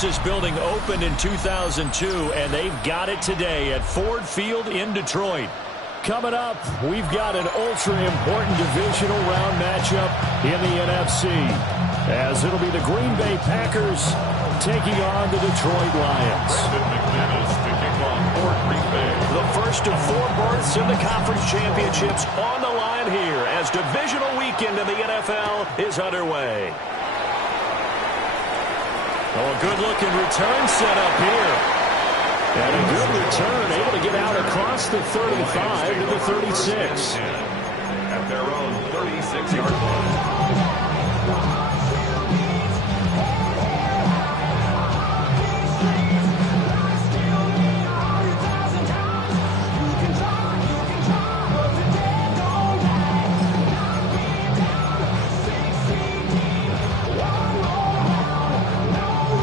This building opened in 2002, and they've got it today at Ford Field in Detroit. Coming up, we've got an ultra-important divisional round matchup in the NFC, as it'll be the Green Bay Packers taking on the Detroit Lions. Brandon McManus to kick off for Green Bay. The first of 4 berths in the conference championships on the line here as divisional weekend in the NFL is underway. Oh, a good-looking return set up here. And a good return, able to get out across the 35 to the 36. At their own 36-yard line.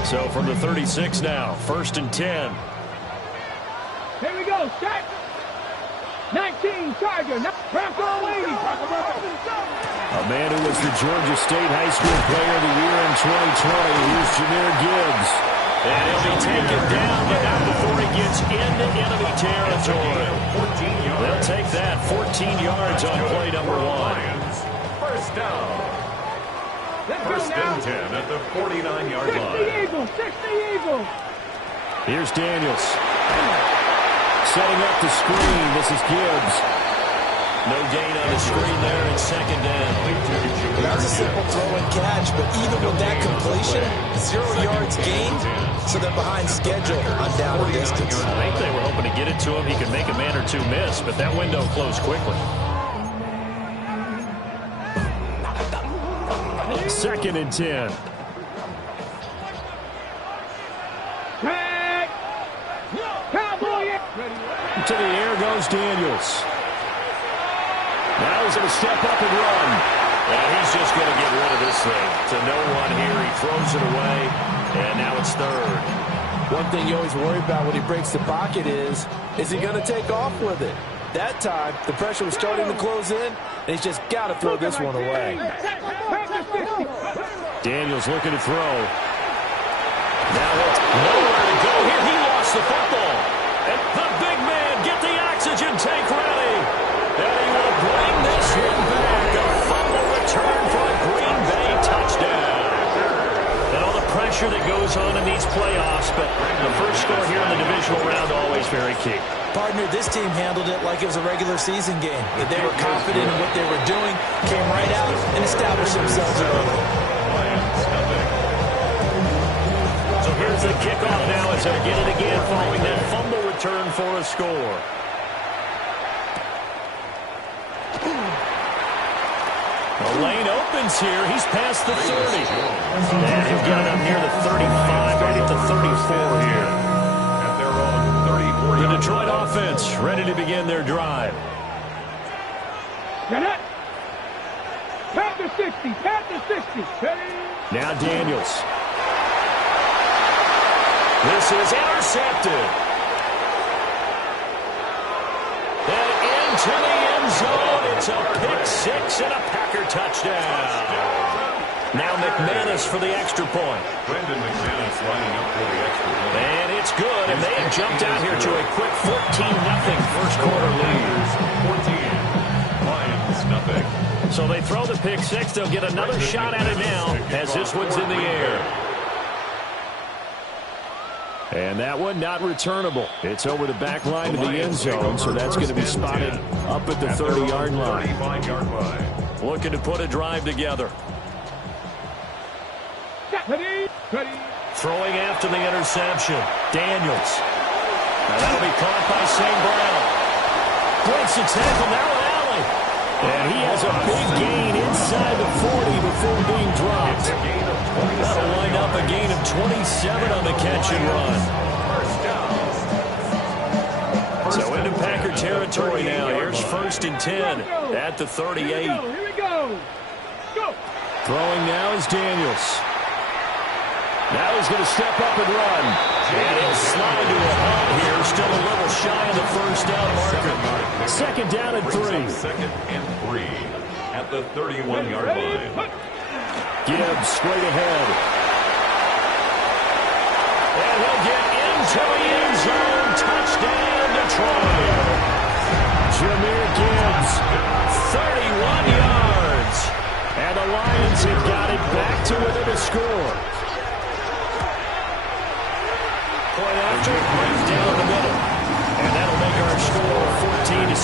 So from the 36 now, 1st and 10. Here we go, set. 19, Charger. Bronco waiting. A man who was the Georgia State High School Player of the Year in 2020. Here's Jahmyr Gibbs. And he'll be taken down, but not before he gets into enemy territory. They'll take that 14 yards on play number 1. First down. First and 10 at the 49-yard line. 60 Eagles. Here's Daniels. Setting up the screen. This is Gibbs. No gain on the screen there in 2nd down. That was a simple throw and catch, but even with that completion, 0 yards gained, so they're behind schedule on down and distance. I think they were hoping to get it to him. He could make a man or two miss, but that window closed quickly. 2nd and 10. To the air goes Daniels. Now he's going to step up and run. And he's just going to get rid of this thing. To no one here. He throws it away. And now it's 3rd. One thing you always worry about when he breaks the pocket is he going to take off with it? That time, the pressure was starting to close in, and he's just got to throw this one away. Daniels looking to throw. Now it's nowhere to go here. He lost the football. And the big man, get the oxygen tank ready. And he will bring this one back. A fumble return for a Green Bay touchdown. And all the pressure that goes on in these playoffs, but the first score here in the divisional round always very key. Partner, this team handled it like it was a regular season game. That they were confident in what they were doing, came right out and established themselves early. So here's the kickoff now as they get it again following that fumble return for a score. The lane opens here. He's past the 30. And he'll get it up near the 35, right at the 34 here. The Detroit offense ready to begin their drive. Pat the 60. Now Daniels. This is intercepted. And into the end zone. It's a pick 6 and a Packer touchdown. Now McManus for the extra point. Brandon McManus lining up for the extra point. And it's good, and they have jumped out here to a quick 14-0 first quarter lead. 14, Lions nothing. So they throw the pick 6. They'll get another shot at it now as this one's in the air. And that one not returnable. It's over the back line to the end zone, so that's going to be spotted up at the 30-yard line. 35-yard line. Looking to put a drive together. Ready. Throwing after the interception. Daniels. Now that'll be caught by St. Brown. Breaks the tackle now with Allen. And he has a big gain inside the 40 before being dropped. That'll wind up a gain of 27 on the catch and run. So into Packer territory now. Here's 1st and 10 at the 38. Here we go. Throwing now is Daniels. Now he's going to step up and run. And he'll slide to a halt here. Still a little shy of the first down marker. 2nd down and 3. 2nd and 3 at the 31-yard line. Gibbs straight ahead. get into the end zone. Touchdown, Detroit. Jahmyr Gibbs, 31 yards. And the Lions have got it back to within a score. Point after, right down the middle. And that'll make our score 14-7.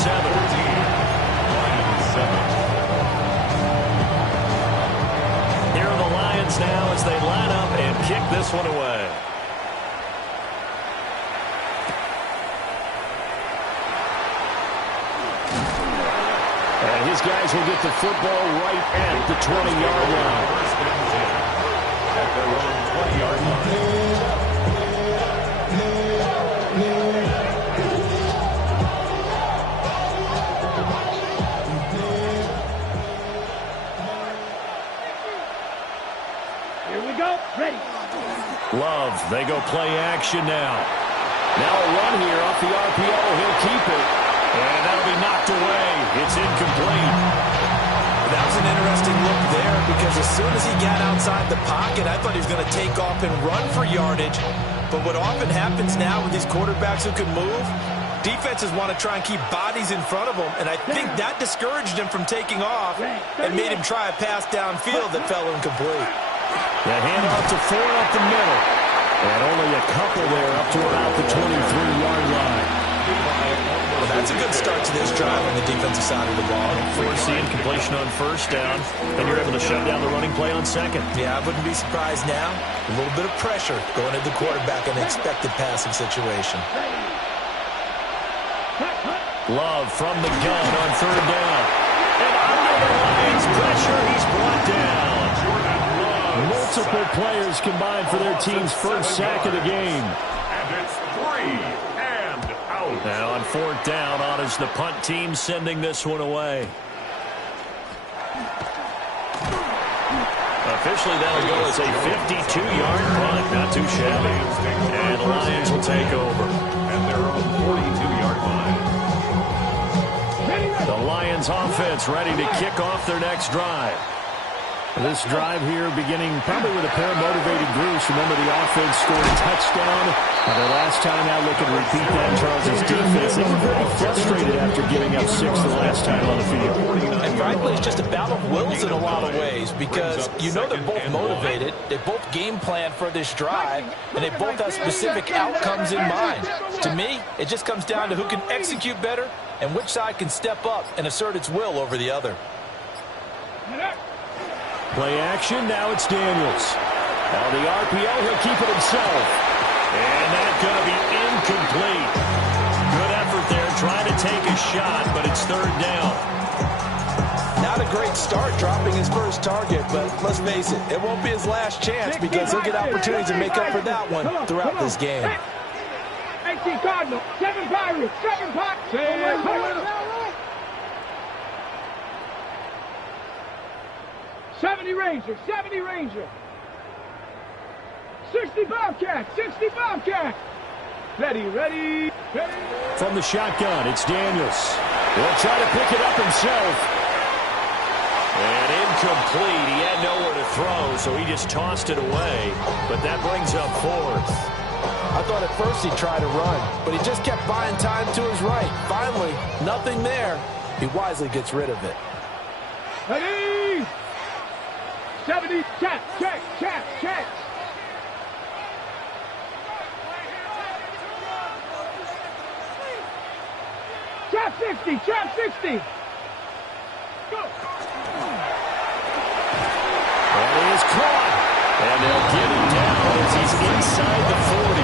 Here are the Lions now as they line up and kick this one away. And his guys will get the football right at the 20-yard line. At their own 20-yard line. Ready. Love, they go play action now. Now a run here off the RPO. He'll keep it. And that'll be knocked away. It's incomplete. That was an interesting look there because as soon as he got outside the pocket, I thought he was going to take off and run for yardage. But what often happens now with these quarterbacks who can move, defenses want to try and keep bodies in front of them, and I think that discouraged him from taking off and made him try a pass downfield that fell incomplete. The handoff to Ford up the middle. And only a couple there up to about the 23-yard line. Well, that's a good start to this drive on the defensive side of the ball. Force the incompletion on first down, and you're able to shut down the running play on second. Yeah, I wouldn't be surprised now. A little bit of pressure going at the quarterback in an expected passing situation. Love from the gun on third down. And under the Lions' pressure, he's brought down. Multiple players combined for their team's first sack of the game. And it's 3 and out. Now on fourth down, on is the punt team sending this one away. Officially, that'll go as a 52-yard punt. Not too shabby. And the Lions will take over. At their own 42-yard line. The Lions offense ready to kick off their next drive. This drive here beginning probably with a pair of motivated groups. Remember, the offense scored a touchdown. Their last time out, looking to repeat that. Charles' defense, they were very frustrated after giving up 6 the last time on the field. And frankly, it's just a battle of wills in a lot of ways because you know they're both motivated. They both game plan for this drive, and they both have specific outcomes in mind. To me, it just comes down to who can execute better and which side can step up and assert its will over the other. Play action, now it's Daniels. On the RPO, he'll keep it himself. And that's going to be incomplete. Good effort there, trying to take a shot, but it's third down. Not a great start dropping his first target, but let's face it, it won't be his last chance because he'll get opportunities to make up for that one throughout this game. 18 Cardinals, 7 Pirates, 7 Pirates. 70 Rangers, 70 Rangers. 60 Bobcats, 60 Bobcats. Ready. From the shotgun, it's Daniels. He'll try to pick it up himself. And incomplete. He had nowhere to throw, so he just tossed it away. But that brings up fourth. I thought at first he'd try to run, but he just kept buying time to his right. Finally, nothing there. He wisely gets rid of it. Ready. 70, check. Trap 60. Go. And he is caught. And they'll get him down as he's inside the 40.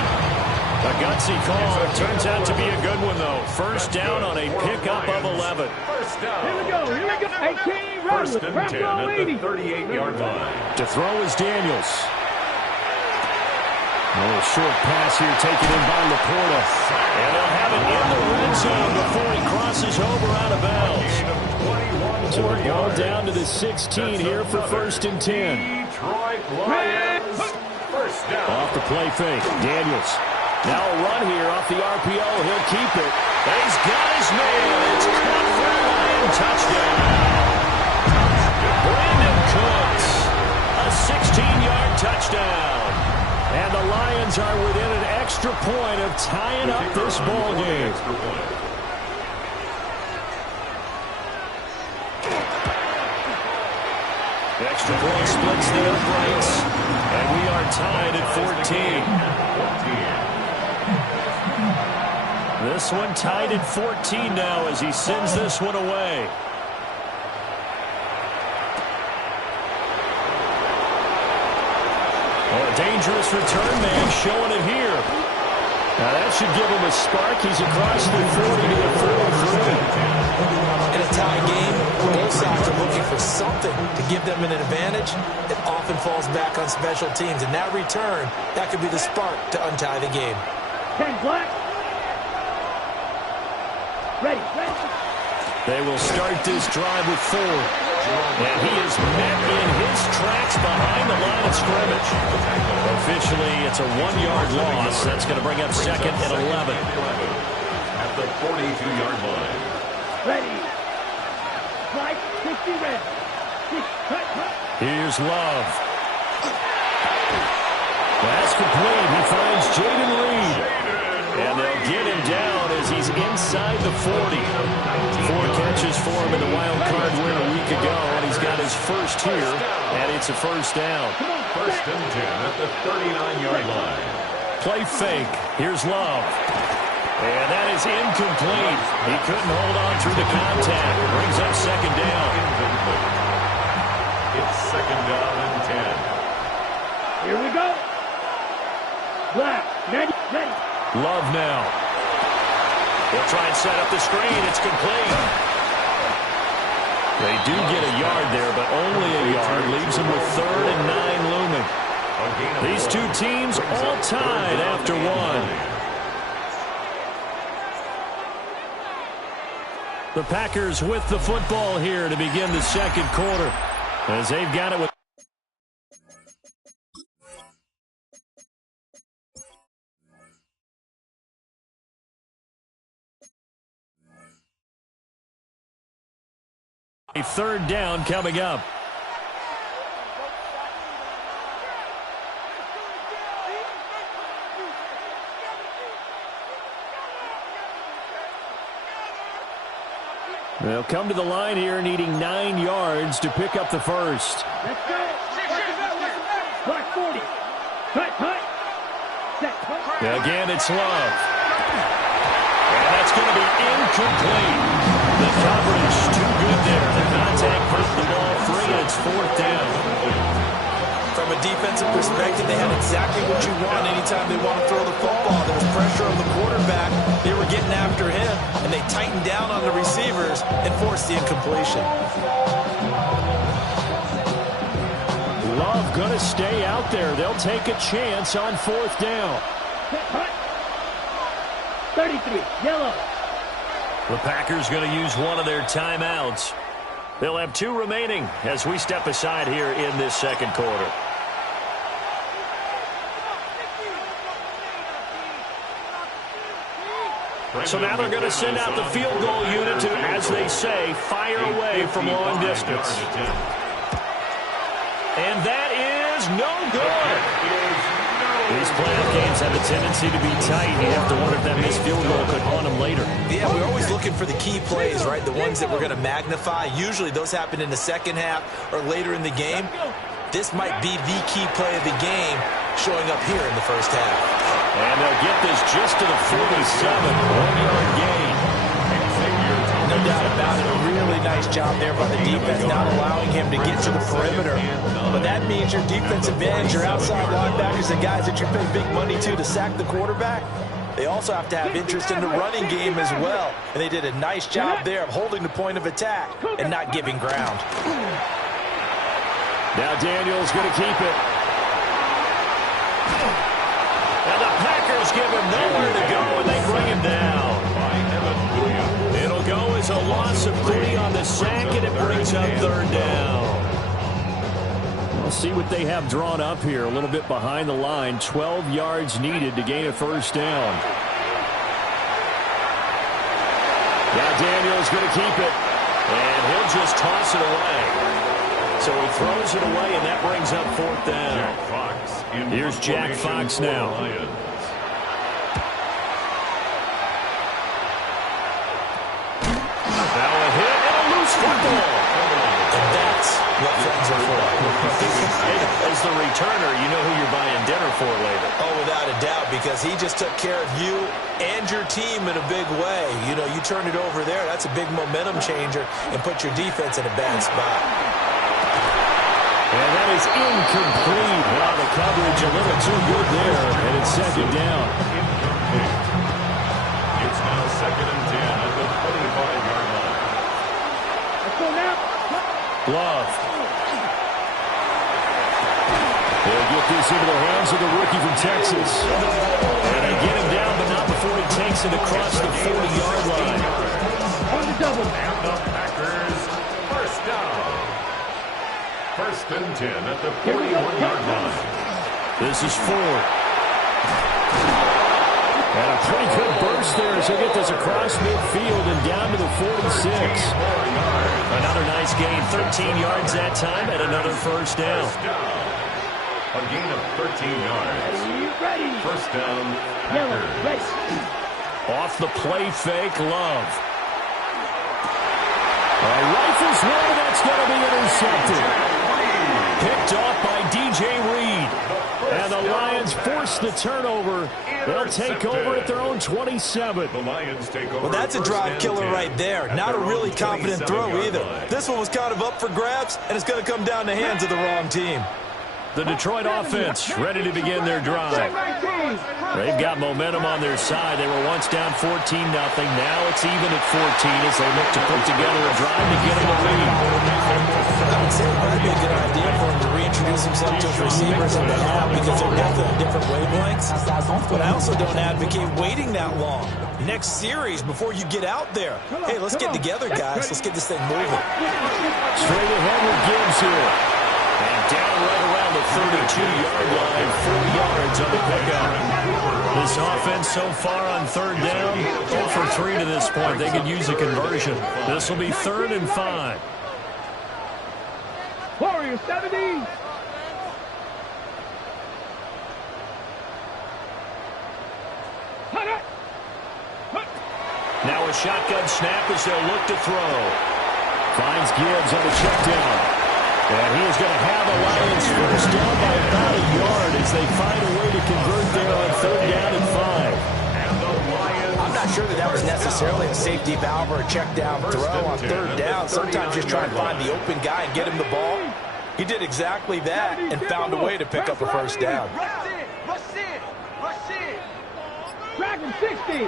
A gutsy call. It turns out to be a good one, though. First down on a pickup of 11. First down. Here we go. 18 runs. First and 10 at the 38-yard line. To throw is Daniels. A little short pass here taken in by Laporta. And they'll have it in the red zone before he crosses over out of bounds. So we're all down to the 16 here for first and 10. Detroit Lions. First down. Off the play fake. Daniels. Now a run here off the RPO. He'll keep it. And he's got his man. It's caught for a Lion touchdown. Brandon Cooks. A 16-yard touchdown. And the Lions are within an extra extra point of tying up this ball game. Extra point splits the uprights, and we are tied at 14. This one tied at 14 now as he sends this one away. A dangerous return man showing it here. Now that should give him a spark. He's across the 40 to the 43. In a tie game, both sides are looking for something to give them an advantage. It often falls back on special teams. And that return, that could be the spark to untie the game. 10 black. Ready. They will start this drive with 4. And he is met in his tracks behind the line of scrimmage. Officially, it's a 1-yard loss. That's going to bring up second and 11. At the 42-yard line. Ready. Slide 60 red. Here's Love. That's complete. He finds Jaden Reed. And they'll get him down as he's inside the 40. 4 catches for him in the wild card win a week ago, and he's got his first here, and it's a first down. First and 10 at the 39-yard line. Play fake. Here's Love. And that is incomplete. He couldn't hold on through the contact. Brings up second down. It's second down and 10. Here we go. Black. Ready. Love now. They'll try and set up the screen. It's complete. They do get a yard there, but only a yard. Leaves them with 3rd and 9 looming. These two teams all tied after 1. The Packers with the football here to begin the second quarter, as they've got it with a 3rd down coming up. They'll come to the line here needing 9 yards to pick up the first. Let's go. Black 40. Cut. Set. Again, it's Love. And that's going to be incomplete. The coverage too good there. The contact pushed the ball free, and it's 4th down. From a defensive perspective, they had exactly what you want anytime they want to throw the football. There was pressure on the quarterback. They were getting after him, and they tightened down on the receivers and forced the incompletion. Love going to stay out there. They'll take a chance on 4th down. 33, yellow. The Packers going to use one of their timeouts. They'll have 2 remaining as we step aside here in this second quarter. So now they're going to send out the field goal unit to, as they say, fire away from long distance. And that is no good. These playoff games have a tendency to be tight. You have to wonder if that missed field goal could haunt them later. Yeah, we're always looking for the key plays, right? The ones that we're going to magnify. Usually those happen in the second half or later in the game. This might be the key play of the game showing up here in the first half. And they'll get this just to the 47, 1-yard gain. No doubt about it. A really nice job there by the defense, not allowing him to get to the perimeter. But that means your defensive ends, your outside linebackers, the guys that you pay big money to sack the quarterback, they also have to have interest in the running game as well. And they did a nice job there of holding the point of attack and not giving ground. Now Daniels going to keep it. And the Packers give him nowhere to go, and they bring him down. It'll go as a loss of 3 on the sack, and it brings up 3rd down. We'll see what they have drawn up here. A little bit behind the line. 12 yards needed to gain a first down. Now Daniels going to keep it. And he'll just toss it away. So he throws it away, and that brings up 4th down. Here's Jack Fox now. As the returner, you know who you're buying dinner for later. Oh, without a doubt, because he just took care of you and your team in a big way. You know, you turn it over there, that's a big momentum changer and put your defense in a bad spot. And that is incomplete. Wow, the coverage a little too good there, and it's second down. It's now 2nd and 10 at the 25-yard line. Let's go now. Love. They'll get this into the hands of the rookie from Texas. And they get him down, but not before he takes it across the 40-yard line. On the double. And the Packers, first down. 1st and 10 at the 41-yard line. This is Ford. And a pretty good burst there as he'll get this across midfield and down to the 46. Another nice gain, 13 yards that time, and another first down. A gain of 13 yards. Ready. First down, Yellow. Packers. Off the play fake, Love. Rifles one, that's going to be intercepted. Picked off by DJ Reed. And the Lions force the turnover. They'll take over at their own 27. The Lions take over. Well, that's a drive killer right there. Not a really confident throw either. This one was kind of up for grabs, and it's going to come down the hands of the wrong team. The Detroit offense ready to begin their drive. They've got momentum on their side. They were once down 14-0. Now it's even at 14 as they look to put together a drive to get them a lead. I would say it might be a good idea for him to reintroduce himself to his receivers in the half because they're definitely on different wavelengths. But I also don't advocate waiting that long. Next series before you get out there. Hey, let's get together, guys. Let's get this thing moving. Straight ahead with Gibbs here. And down right around the 32-yard line, 4 yards on the pickup. This offense so far on third down, 0 for 3 to this point. They could use a conversion. This will be 3rd and 5. Warriors 70. Now a shotgun snap as they'll look to throw. Finds Gibbs on the check down. And he is going to have the Lions first down by about a yard as they find a way to convert there on 3rd down and 5. I'm not sure that was necessarily a safety valve or a check down throw on 3rd down. Sometimes just try and find the open guy and get him the ball. He did exactly that and found a way to pick up a first down. Rush in. Dragon 60.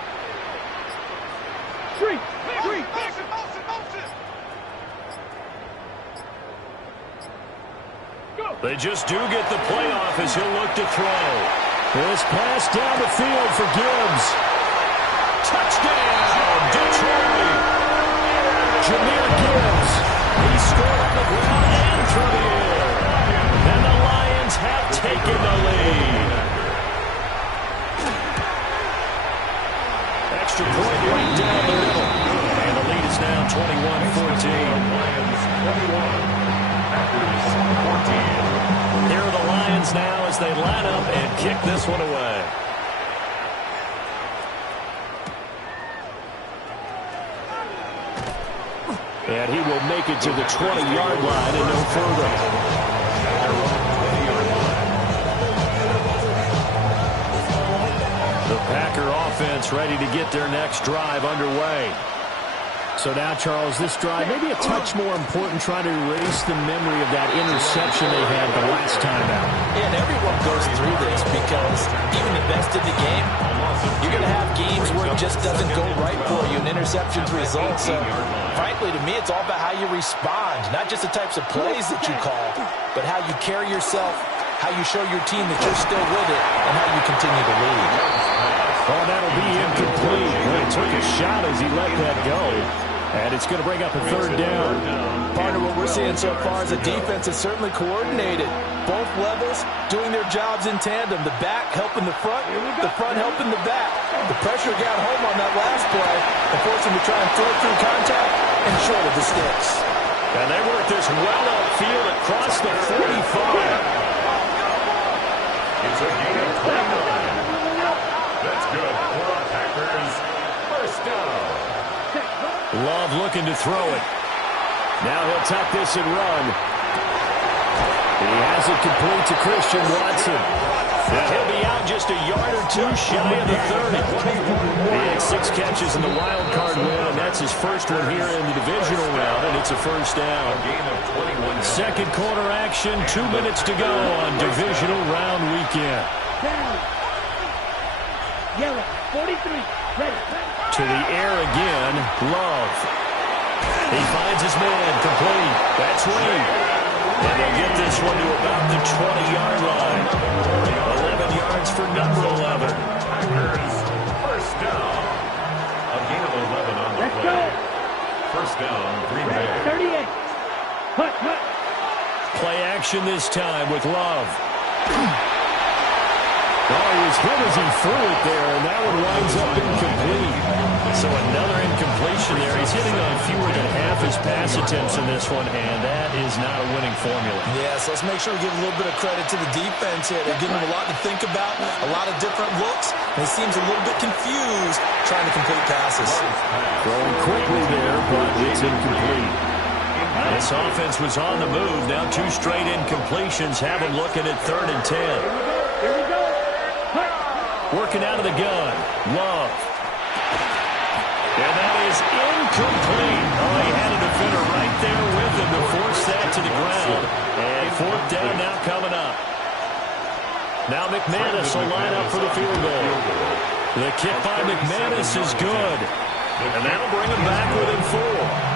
Street. They just do get the playoff as he'll look to throw. This pass down the field for Gibbs. Touchdown, Detroit. Jahmyr Gibbs. He scored on the ground and through the air. And the Lions have taken the lead. Extra point right down the middle. And the lead is now 21-14. Lions 21. Packers 14. Here are the Lions now as they line up and kick this one away. And he will make it to the 20-yard line and no further. The Packer offense ready to get their next drive underway. So now, Charles, this drive maybe a touch more important, trying to erase the memory of that interception they had the last time out. Yeah, and everyone goes through this because even the best in the game, you're going to have games where it just doesn't go right for you and interceptions result. So, frankly, to me, it's all about how you respond, not just the types of plays that you call, but how you carry yourself, how you show your team that you're still with it, and how you continue to lead. Oh, that'll be incomplete. Well, he took a shot as he let that go. And it's going to bring up a 3rd down. Partner, what we're seeing so far is a defense that's certainly coordinated. Both levels doing their jobs in tandem. The back helping the front helping the back. The pressure got home on that last play and forced him to try and throw through contact and short of the sticks. And they work this well upfield across the 45. It's a gain of 29. That's good for the Packers. First down. Love looking to throw it. Now he'll tuck this and run. He has it complete to Christian Watson. He'll be out just a yard or two shy of the 30. He had 6 catches in the wild card win, and that's his first one here in the divisional round, and it's a first down. Second quarter action, 2 minutes to go on divisional round weekend. Yellow, 43, ready. To the air again, Love. He finds his man, complete. That's Reed. And they'll get this one to about the 20-yard line. 11 yards for number 11. Packers, first down. A gain of 11 on the Let's play. go. First down, Green Bay. 38. Hut, hut. Play action this time with Love. Oh, he was hit as he threw it there, and that one winds up incomplete. So another incompletion there. He's hitting on fewer than half his pass attempts in this one, and that is not a winning formula. Yes, let's make sure we give a little bit of credit to the defense here. They're giving him a lot to think about, a lot of different looks, and he seems a little bit confused trying to complete passes. Throwing quickly there, but it's incomplete. This offense was on the move. Now 2 straight incompletions have him looking at 3rd and 10. Here we go. Working out of the gun. Love. And that is incomplete. Oh, he had a defender right there with him to force that to the ground. And 4th down now coming up. Now McManus will line up for the field goal. The kick by McManus is good. And that'll bring him back within 4.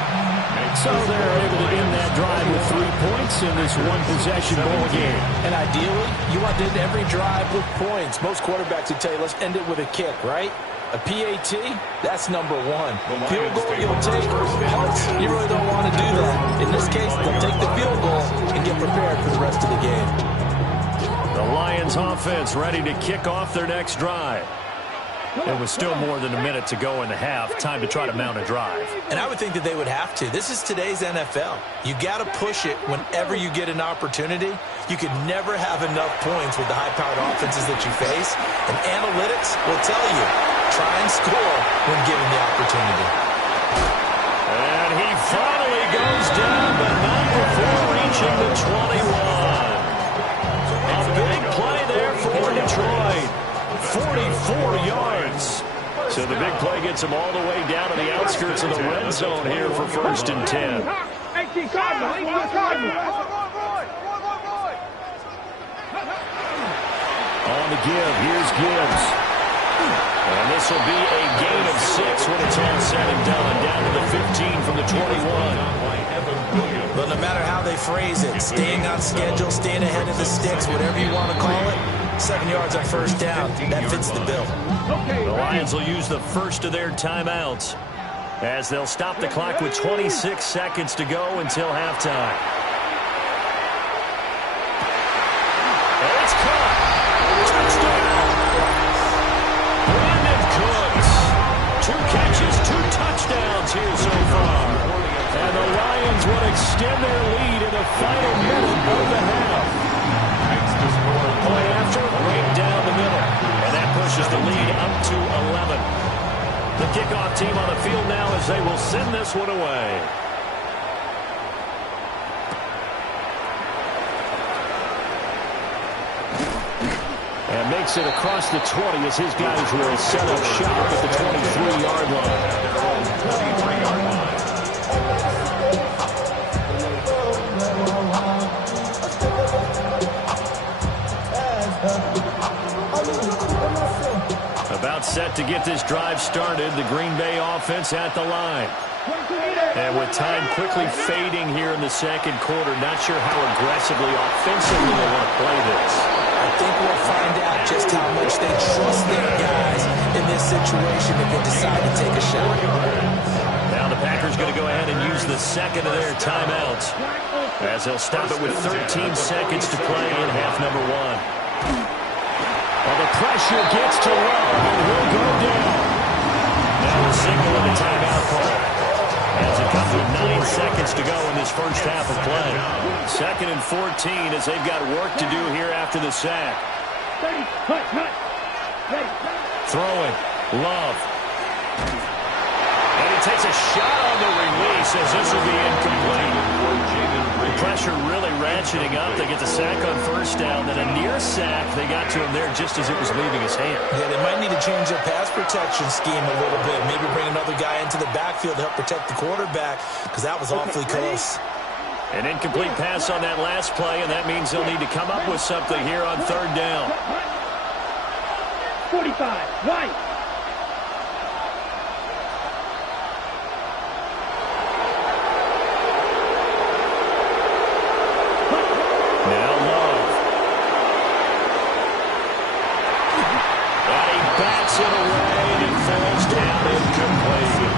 So they're able to end that drive with 3 points in this one-possession ball game. And ideally, you want to end every drive with points. Most quarterbacks would tell you, let's end it with a kick, right? A PAT, that's number 1. Field goal you'll take, punts, you really don't want to do that. In this case, they'll take the field goal and get prepared for the rest of the game. The Lions offense ready to kick off their next drive. It was still more than a minute to go in the half. Time to try to mount a drive. And I would think that they would have to. This is today's NFL. You got to push it whenever you get an opportunity. You could never have enough points with the high-powered offenses that you face. And analytics will tell you, try and score when given the opportunity. And he finally goes down, but not before reaching the 21. A big play there for Detroit. 44 yards. So the big play gets him all the way down to the outskirts of the red zone here for 1st and 10. 18 Cardinal, 18 Cardinal. On the give, here's Gibbs. And this will be a gain of 6 when it's all said and done. Down to the 15 from the 21. But no matter how they phrase it, staying on schedule, staying ahead of the sticks, whatever you want to call it, 7 yards on 1st down, that fits the bill. The Lions will use the first of their timeouts as they'll stop the clock with 26 seconds to go until halftime. And it's caught. Touchdown. Brandon Cooks. 2 catches, 2 touchdowns here so far. And the Lions will extend their lead in the final minute of the half. Play after, right down the middle. And that pushes the lead up to 11. The kickoff team on the field now as they will send this one away. And makes it across the 20 as his guys will set up shop at the 23-yard line. About set to get this drive started, the Green Bay offense at the line. And with time quickly fading here in the second quarter, not sure how aggressively, offensively they want to play this. I think we'll find out just how much they trust their guys in this situation if they decide to take a shot. Now the Packers going to go ahead and use the second of their timeouts as they'll stop it with 13 seconds to play in half number 1. Well, the pressure gets to Love, and he'll go down. Now the signal of the timeout call. As it comes with 9 seconds to go in this first half of play. 2nd and 14 as they've got work to do here after the sack. 30, hut, hut. Ready. Throwing. Love. And he takes a shot on the release as this will be incomplete. The pressure really ratcheting up. They get the sack on first down, then a near sack. They got to him there just as it was leaving his hand. Yeah, they might need to change their pass protection scheme a little bit. Maybe bring another guy into the backfield to help protect the quarterback, because that was awfully close. An incomplete pass on that last play, and that means they'll need to come up with something here on third down. 45, right. Now Love. And he bats it away, and it falls down incomplete.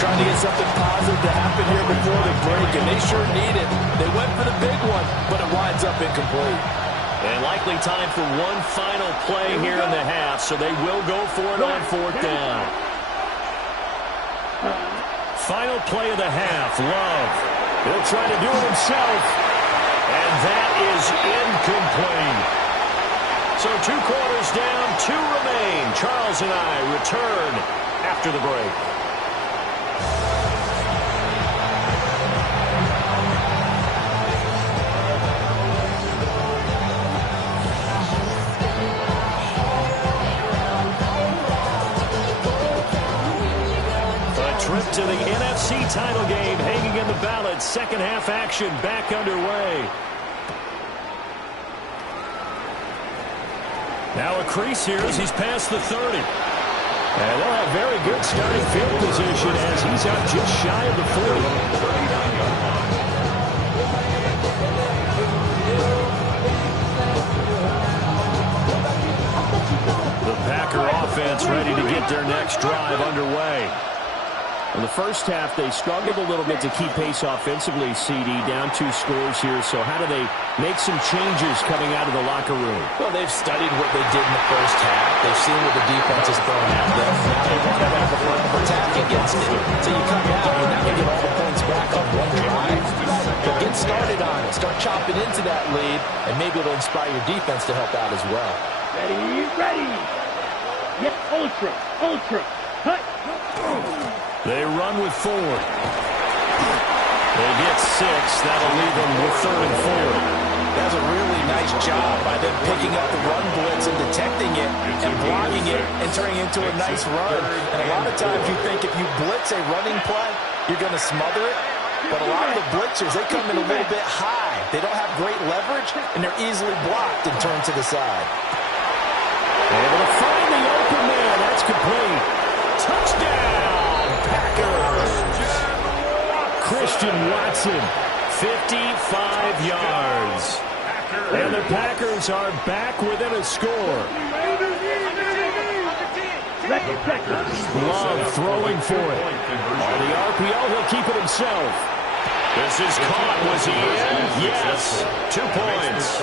Trying to get something positive to happen here before the break, and they sure need it. They went for the big one, but it winds up incomplete. And likely time for one final play here in the half, so they will go for it on fourth down. Final play of the half, Love. He'll try to do it himself, and that is incomplete. So 2 quarters down, 2 remain. Charles and I return after the break. Trip to the NFC title game hanging in the balance. Second half action back underway. Now a crease here as he's past the 30. And they'll have very good starting field position as he's out just shy of the 40. The Packer offense ready to get their next drive underway. In the first half, they struggled a little bit to keep pace offensively, CD, down 2 scores here. So how do they make some changes coming out of the locker room? Well, they've studied what they did in the first half. They've seen what the defense is throwing at them. Now they want to have a plan of attack against it. So you come out, you're not going to get all the points back on one drive. But get started on it. Start chopping into that lead, and maybe it'll inspire your defense to help out as well. Ready, ready. Yes, ultra, ultra. Hut. They run with 4. They get 6. That'll leave them with 3rd and 4. That's a really nice job by them picking up the run blitz and detecting it and blocking it and turning it into a nice run. And a lot of times you think if you blitz a running play, you're going to smother it. But a lot of the blitzers, they come in a little bit high. They don't have great leverage, and they're easily blocked and turned to the side. Able to find the open man. That's complete. Touchdown! Christian Watson, 55 yards. And the Packers are back within a score. Love throwing for it. On the RPO, he'll keep it himself. This is caught. Was he in? Yes. 2 points.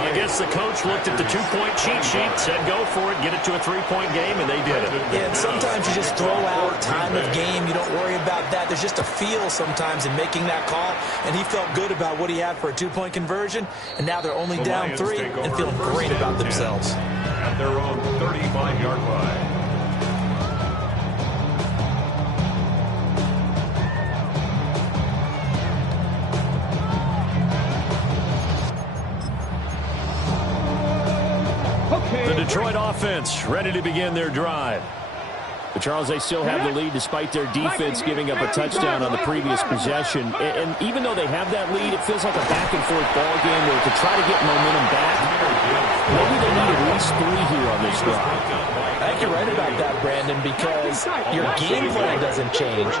I guess the coach looked at the 2-point cheat sheet, said go for it, get it to a 3-point game, and they did it. Yeah, and sometimes you just throw out time of game. You don't worry about that. There's just a feel sometimes in making that call, and he felt good about what he had for a 2-point conversion, and now they're only down 3 and feeling great about themselves. At their own 35-yard line. The Detroit offense ready to begin their drive. But Charles, they still have the lead despite their defense giving up a touchdown on the previous possession. And even though they have that lead, it feels like a back-and-forth ball game where to try to get momentum back, maybe they need at least 3 here on this drive. I think you're right about that, Brandon, because your game plan doesn't change.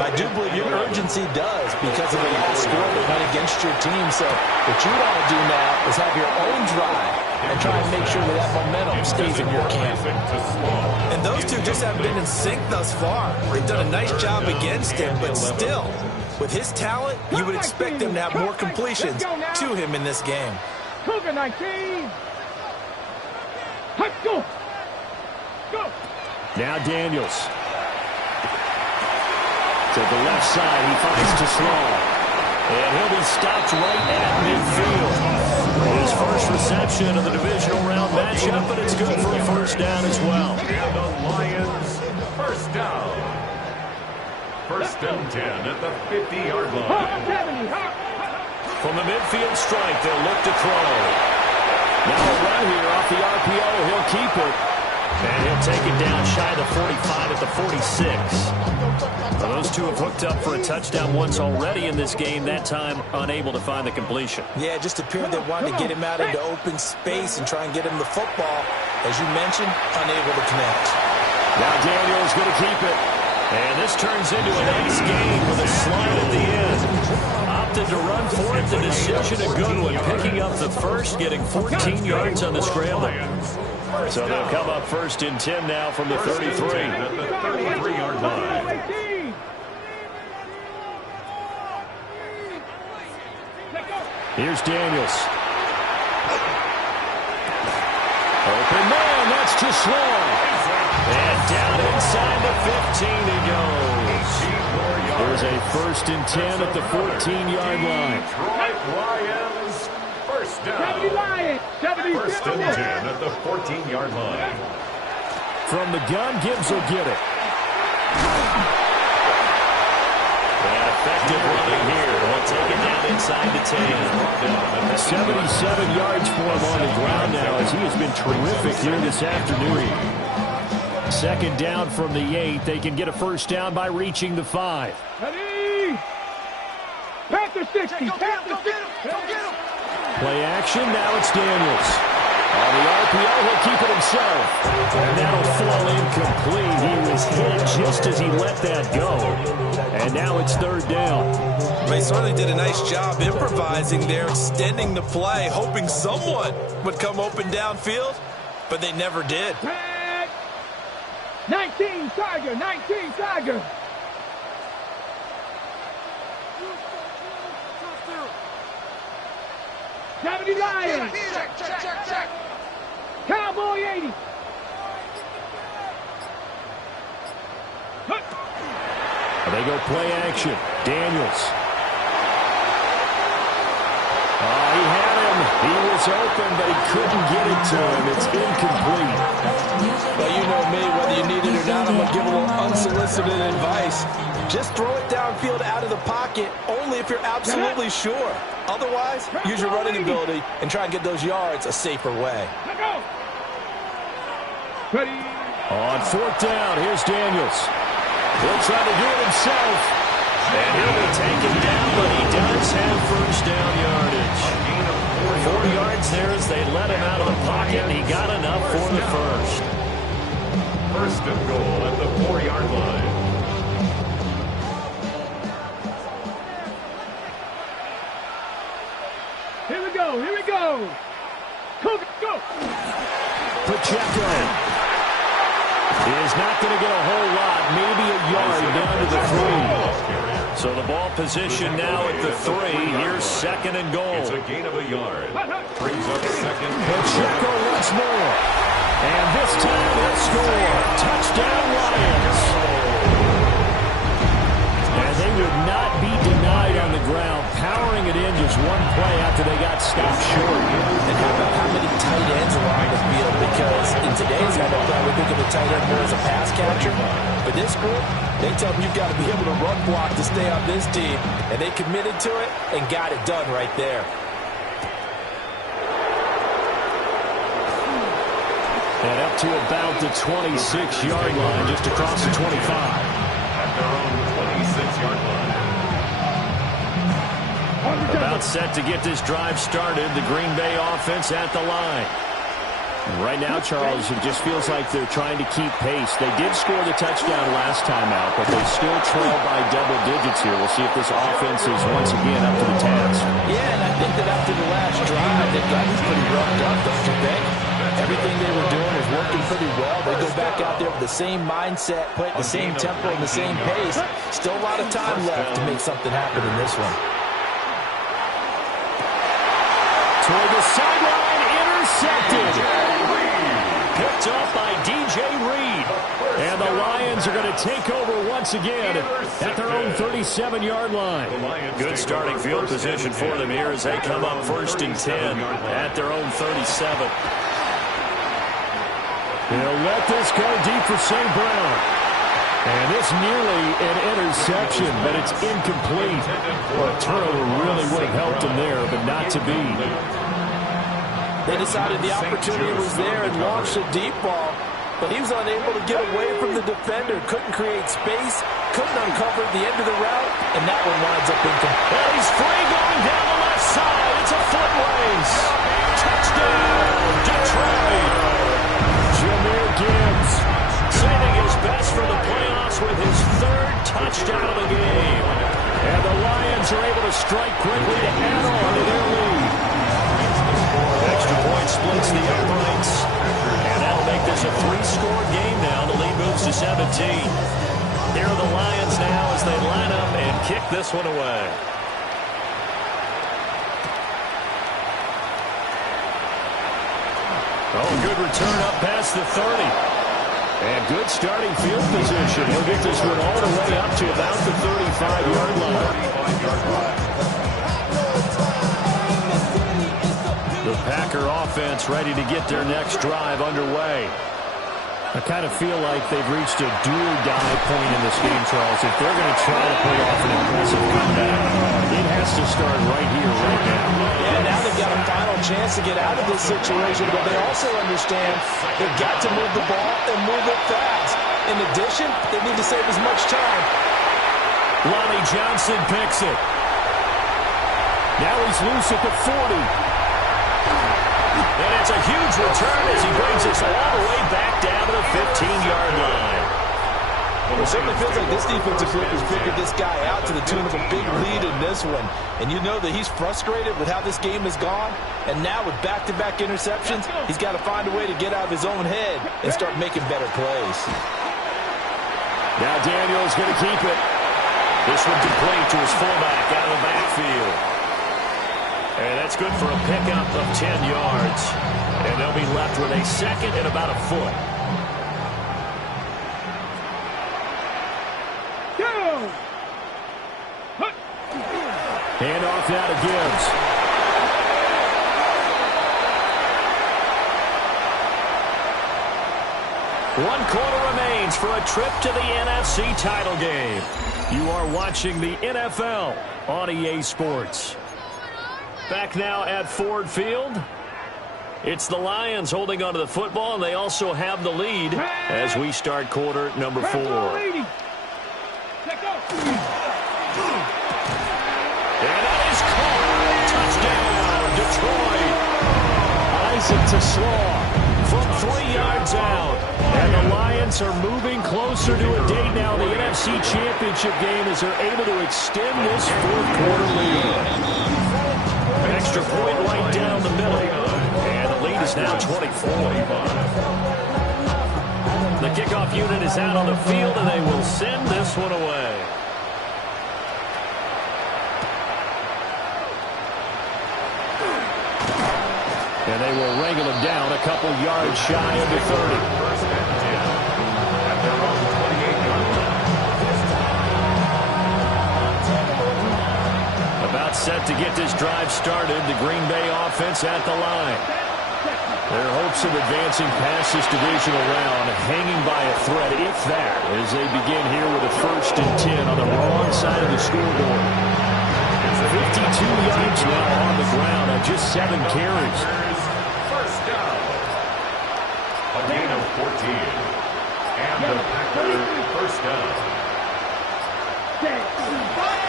I do believe your urgency does because of the last score that went against your team. So what you want to do now is have your own drive and try and make sure that momentum stays in your camp. And those two just haven't been in sync thus far. They've done a nice job against him, but still, with his talent, you would expect him to have more completions to him in this game. Cougar 19. Let's go. Go. Now Daniels. To the left side, he finds Teslau. And he'll be stopped right at midfield. His first reception of the divisional round matchup, but it's good for a first down as well. And the Lions, first down. First and 10 at the 50-yard line. From the midfield strike, they'll look to throw. Now a run here off the RPO. He'll keep it. And he'll take it down shy of the 45 at the 46. Well, those two have hooked up for a touchdown once already in this game, that time unable to find the completion. Yeah, it just appeared they wanted to get him out into open space and try and get him the football. As you mentioned, unable to connect. Now Daniels going to keep it. And this turns into an ace game with a slide at the end. Opted to run for it. The decision a good one. Picking up the first, getting 14 yards on the scramble. So they'll come up first and 10 now from the 33. At the 33-yard line. Here's Daniels. Open man, that's too slow. And down inside the 15 he goes. There's a first and 10 at the 14-yard line. Detroit Lions, first down. 70 Lions. 70 First and 10 at the 14-yard line. From the gun, Gibbs will get it. And effective running here. We'll take it down inside the 10. 77 yards for him on the ground now as he has been terrific here this afternoon. Second down from the 8. They can get a first down by reaching the 5. Ready? Panther 60. Panther 60. Play action. Now it's Daniels. On the RPO, he'll keep it himself. And that'll fall incomplete. He was hit just as he let that go. And now it's third down. They certainly did a nice job improvising there, extending the play, hoping someone would come open downfield, but they never did. 19 Tiger. 19 Tiger. Seventy Lions. Check. Cowboy 80. They go play action. Daniels. Oh, he had him. He was open, but he couldn't get it to him. It's incomplete. Well, you know me, whether you need it or not, I'm going to give a little unsolicited advice. Just throw it downfield out of the pocket, only if you're absolutely sure. Otherwise, use your running ability and try and get those yards a safer way. Ready? On fourth down, here's Daniels. He'll try to do it himself. And he'll be taken down, but he does have first down yardage. 4 yards there as they let him out of the pocket, and he got enough for the first. First and goal at the 4-yard line. Here we go. Go. Pacheco is not going to get a whole lot, maybe a yard down to the 3. So the ball position now at the 3. Here's second and goal. It's a gain of a yard. Brings up second. Pacheco once more. And this time he'll score. Touchdown Lions. And they would not be denied on the ground, powering it in just one play after they got stopped short. And how about how many tight ends are on the field? Because in today's NFL, we think of a tight end more as a pass catcher. But this group, they tell them you've got to be able to run block to stay on this team. And they committed to it and got it done right there. And up to about the 26-yard line, just across the 25. At their own 26-yard line. About set to get this drive started. The Green Bay offense at the line. Right now, Charles, it just feels like they're trying to keep pace. They did score the touchdown last time out, but they still trail by double digits here. We'll see if this offense is once again up to the task. Yeah, and I think that after the last drive, they've gotten pretty roughed up, don't you think? Everything they were doing is working pretty well. They go back out there with the same mindset, play at the same tempo and the same pace. Still a lot of time left to make something happen in this one. Toward the sideline, intercepted. Picked up by DJ Reed. And the Lions are going to take over once again at their own 37-yard line. Good starting field position for them here as they come up first and 10 at their own 37. He'll let this go deep for St. Brown. And this nearly an interception, but it's incomplete. Well, a turnover really would have helped him there, but not to be. They decided the opportunity was there and launched a deep ball, but he was unable to get away from the defender. Couldn't create space, couldn't uncover the end of the route, and that one winds up incomplete. And he's free going down the left side. It's a foot race. Touchdown, Detroit. Jahmyr Gibbs saving his best for the playoffs with his third touchdown of the game. And the Lions are able to strike quickly to add on to their lead. Extra point splits the uprights. And that'll make this a 3-score game now. The lead moves to 17. Here are the Lions now as they line up and kick this one away. Oh, good return up past the 30. And good starting field position. He'll get this one all the way up to about the 35-yard line. The Packer offense ready to get their next drive underway. I kind of feel like they've reached a do-or-die point in this game, Charles. If they're going to try to pull off an impressive comeback, it has to start right here, right now. Yeah, now they've got a final chance to get out of this situation, but they also understand they've got to move the ball and move it fast. In addition, they need to save as much time. Lonnie Johnson picks it. Now he's loose at the 40. And it's a huge return as he brings us all the way back down to the 15-yard line. Well, it certainly feels like this defensive group has figured this guy out to the tune of a big lead in this one. And you know that he's frustrated with how this game has gone. And now with back-to-back interceptions, he's got to find a way to get out of his own head and start making better plays. Now Daniel's going to keep it. This one complete to his fullback out of the backfield. And that's good for a pickup of 10 yards. And they'll be left with a second and about a foot. Go! Hand off now to Gibbs. One quarter remains for a trip to the NFC title game. You are watching the NFL on EA Sports. Back now at Ford Field. It's the Lions holding onto the football, and they also have the lead as we start quarter number 4. And that is caught. Touchdown, Detroit. Isaac to Slaw from 3 yards out. And the Lions are moving closer to a date now in the NFC Championship game as they're able to extend this fourth quarter lead. Extra point right down the middle. And the lead is now 24. The kickoff unit is out on the field, and they will send this one away. And they will wrangle him down a couple yards shy of the 30. About set to get this drive started, the Green Bay offense at the line. Their hopes of advancing past this divisional round hanging by a thread, if that, as they begin here with a 1st and 10 on the wrong side of the scoreboard. 52 yards now on the ground on just 7 carries. First down. A gain of 14. And the Packers first down.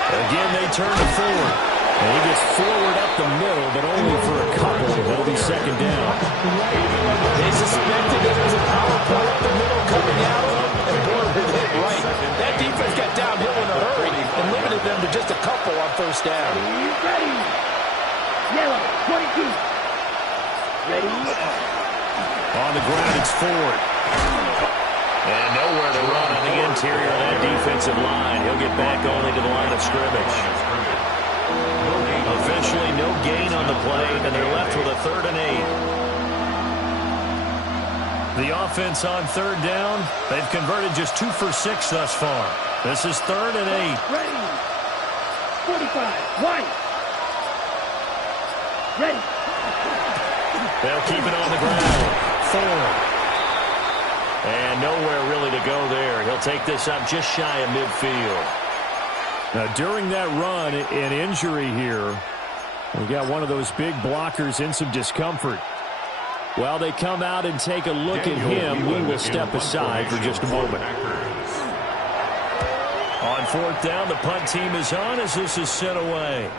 Again, they turn to Ford. And he gets forward up the middle, but only for a couple. That'll be second down. They suspected it was a power play up the middle coming out, and boy, did it hit right. That defense got downhill in a hurry and limited them to just a couple on first down. ready. Yellow, 22. Ready. On the ground, it's Ford. And nowhere to run on the interior of that defensive line. He'll get back only to the line of scrimmage. Officially, no gain on the play, and they're left with a 3rd and 8. The offense on 3rd down, they've converted just 2 for 6 thus far. This is 3rd and 8. Ready. 45. White. Ready. They'll keep it on the ground. Ford. And nowhere really to go there. He'll They'll take this up just shy of midfield. Now, during that run, an injury here. We got one of those big blockers in some discomfort. Well, they come out and take a look at him. We will step aside for just a moment. On fourth down, the punt team is on as this is sent away.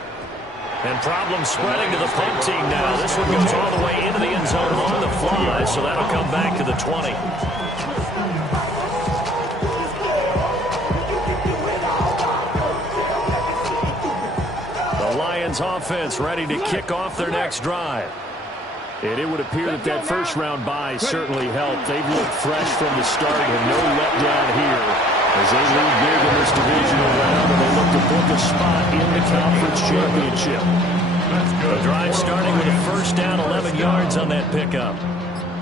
And problems spreading to the punt team now. This one goes all the way into the end zone on the fly, so that'll come back to the 20. The Lions offense ready to kick off their next drive. And it would appear that that first-round bye certainly helped. They've looked fresh from the start and no letdown here as they lead big in this divisional round and they look to book a spot in the conference championship. The drive starting with a first down, 11 yards on that pickup.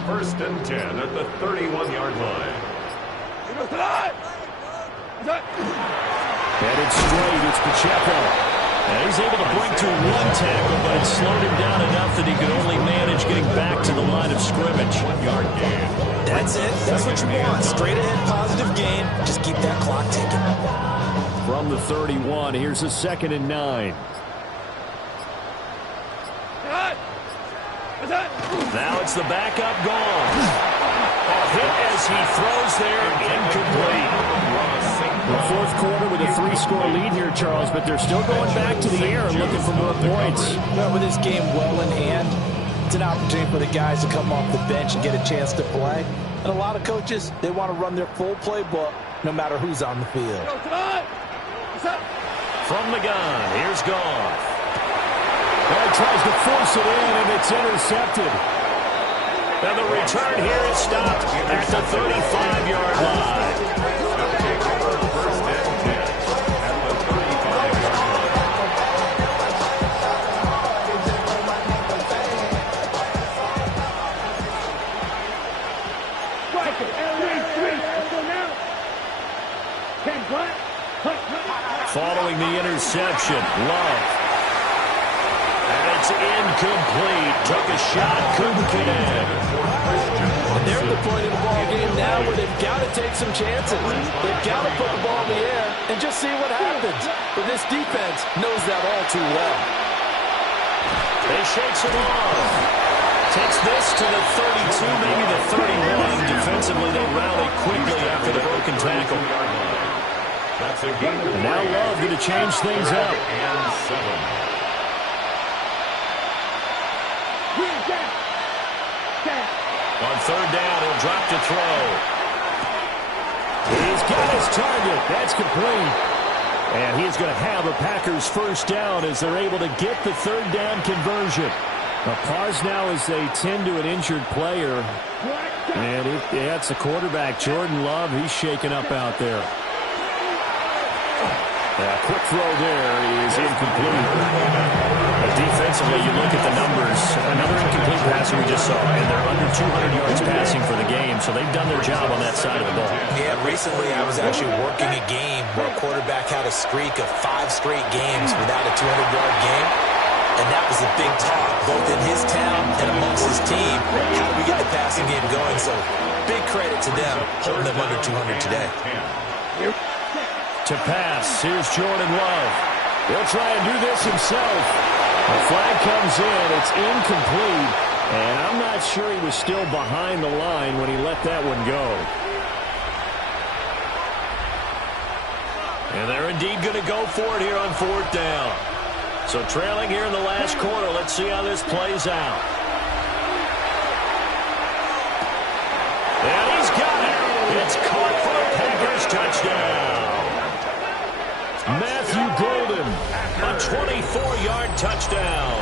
First and 10 at the 31-yard line. Headed straight, it's Pacheco. And he's able to break to one tackle, but it slowed him down enough that he could only manage getting back to the line of scrimmage. 1 yard gain. That's it. That's what you want. Straight ahead, positive gain. Just keep that clock ticking. From the 31, here's a 2nd and 9. Now it's the backup gone. A hit as he throws there, incomplete. The fourth quarter with a 3-score lead here, Charles, but they're still going back to the air and looking for more points. Well, with this game well in hand, it's an opportunity for the guys to come off the bench and get a chance to play. And a lot of coaches, they want to run their full playbook no matter who's on the field. From the gun, here's Goff. Well, tries to force it in, and it's intercepted. And the return here is stopped at the 35-yard line. Following the interception, Love. And it's incomplete. Took a shot, couldn't get in. And they're at the point in the ball game now where they've got to take some chances. They've got to put the ball in the air and just see what happens. But this defense knows that all too well. They shakes it off. Takes this to the 32, maybe the 31. Defensively, they rally quickly after the broken tackle. That's a gain. And now Love going to change things up. And 7. On third down, he'll drop to throw. He's got his target. That's complete. And he's going to have a Packers first down as they're able to get the third down conversion. A pause now as they tend to an injured player. And it's the quarterback, Jordan Love. He's shaken up out there. A quick throw there is incomplete. Defensively, you look at the numbers. Another incomplete passer we just saw, and they're under 200 yards passing for the game, so they've done their job on that side of the ball. Yeah, recently I was actually working a game where a quarterback had a streak of 5 straight games without a 200-yard game, and that was a big talk, both in his town and amongst his team. How do we get the passing game going? So big credit to them, holding them under 200 today. To pass, here's Jordan Love. He'll try and do this himself. The flag comes in. It's incomplete. And I'm not sure he was still behind the line when he let that one go. And they're indeed going to go for it here on fourth down. So trailing here in the last quarter. Let's see how this plays out. And he's got it. It's caught for a Packers touchdown. Matthew Golden. A 24-yard touchdown.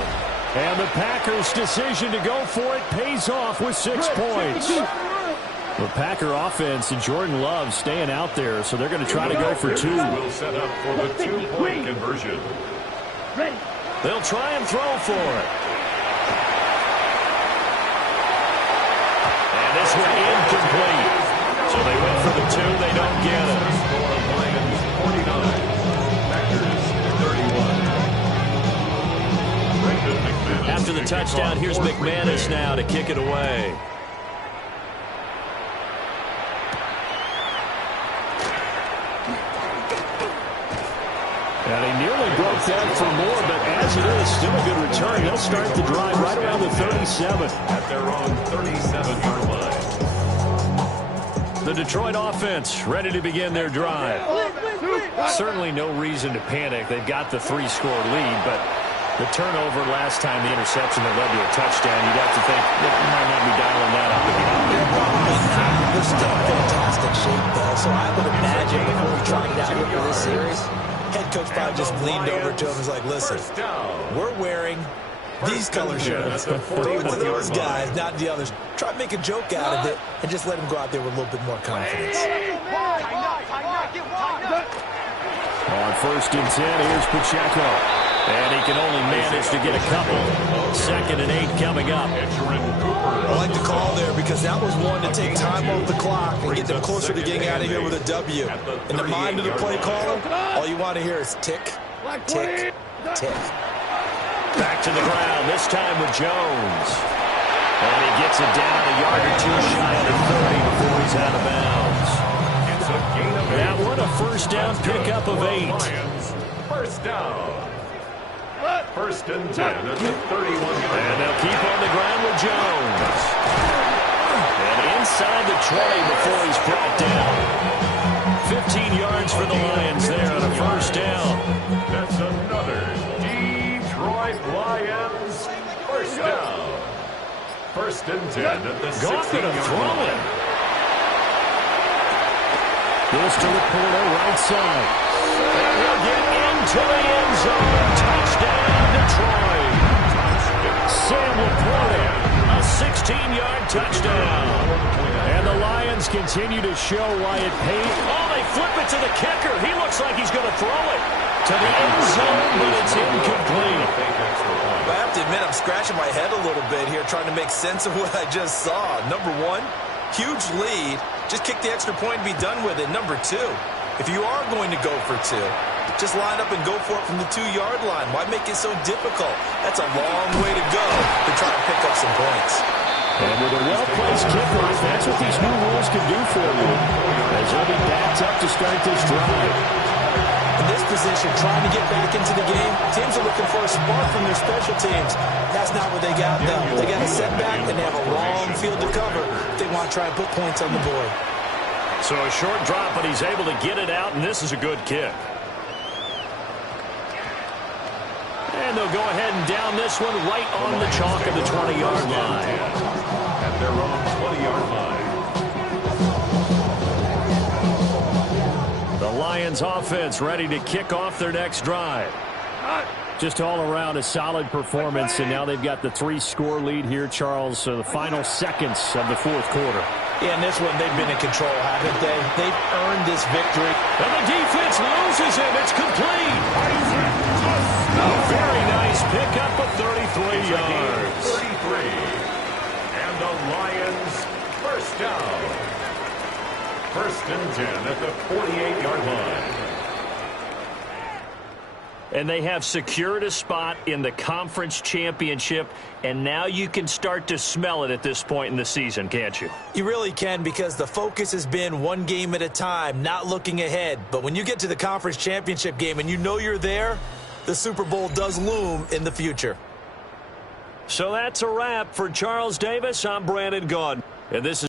And the Packers' decision to go for it pays off with 6 points. The Packer offense and Jordan Love staying out there, so they're going to try to go for 2. Will set up for the 2-point conversion. They'll try and throw for it. And this one incomplete. So they went for the 2. They don't get it. Lions 49. After the touchdown, here's McManus now to kick it away. And he nearly broke that for more, but as it is, still a good return. They'll start the drive right around the 37. At their own 37-yard line. The Detroit offense ready to begin their drive. Certainly no reason to panic. They've got the 3-score lead, but the turnover last time, the interception that led to a touchdown, you'd have to think that you might not be dialing that up again. They're still in fantastic shape, though, so I would imagine before we try it out here for this series, head coach probably just leaned over to him and was like, listen, we're wearing these color shirts. Do it to those guys, not the others. Try to make a joke out of it and just let them go out there with a little bit more confidence. On 1st and 10, here's Pacheco. And he can only manage to get a couple. 2nd and 8 coming up. I like the call there because that was one to take time off the clock and get them closer to getting out of here with a W. In the mind of the play caller, all you want to hear is tick, tick, tick. Back to the ground, this time with Jones. And he gets it down a yard or two shy of the 30 before he's out of bounds. That one a first down pickup of 8. First down. 1st and 10 at the 31. And they'll keep on the ground with Jones. And inside the 20 before he's brought down. 15 yards for the Lions there on a first down. That's another Detroit Lions first down. 1st and 10 at the 16-yard line. Goes to Laporta, right side. And he'll get into the end zone. Touchdown, Detroit. Sam Laporta, a 16-yard touchdown. And the Lions continue to show why it paid. Oh, they flip it to the kicker. He looks like he's going to throw it to the end zone, but it's incomplete. I have to admit, I'm scratching my head a little bit here trying to make sense of what I just saw. Number one, huge lead. Just kick the extra point and be done with it. Number two, if you are going to go for 2, just line up and go for it from the 2-yard line. Why make it so difficult? That's a long way to go to try to pick up some points. And with a well-placed kickoff, that's what these new rules can do for you. As they'll be backed up to start this drive. In this position, trying to get back into the game, teams are looking for a spark from their special teams. That's not what they got, though. They got a setback, and they have a long field to cover if they want to try and put points on the board. So a short drop, but he's able to get it out, and this is a good kick. And they'll go ahead and down this one right on the chalk of the 20-yard line. At their own 20-yard line. The Lions offense ready to kick off their next drive. Just all around a solid performance, and now they've got the 3-score lead here, Charles, so the final seconds of the 4th quarter. Yeah, in this one, they've been in control, haven't they? They've earned this victory. And the defense loses him. It's complete. A very nice pickup of 33 yards. 33. And the Lions first down. 1st and 10 at the 48-yard line. And they have secured a spot in the conference championship, and now you can start to smell it at this point in the season, can't you? You really can, because the focus has been one game at a time, not looking ahead. But when you get to the conference championship game and you know you're there, the Super Bowl does loom in the future. So that's a wrap for Charles Davis. I'm Brandon Gaudin, and this is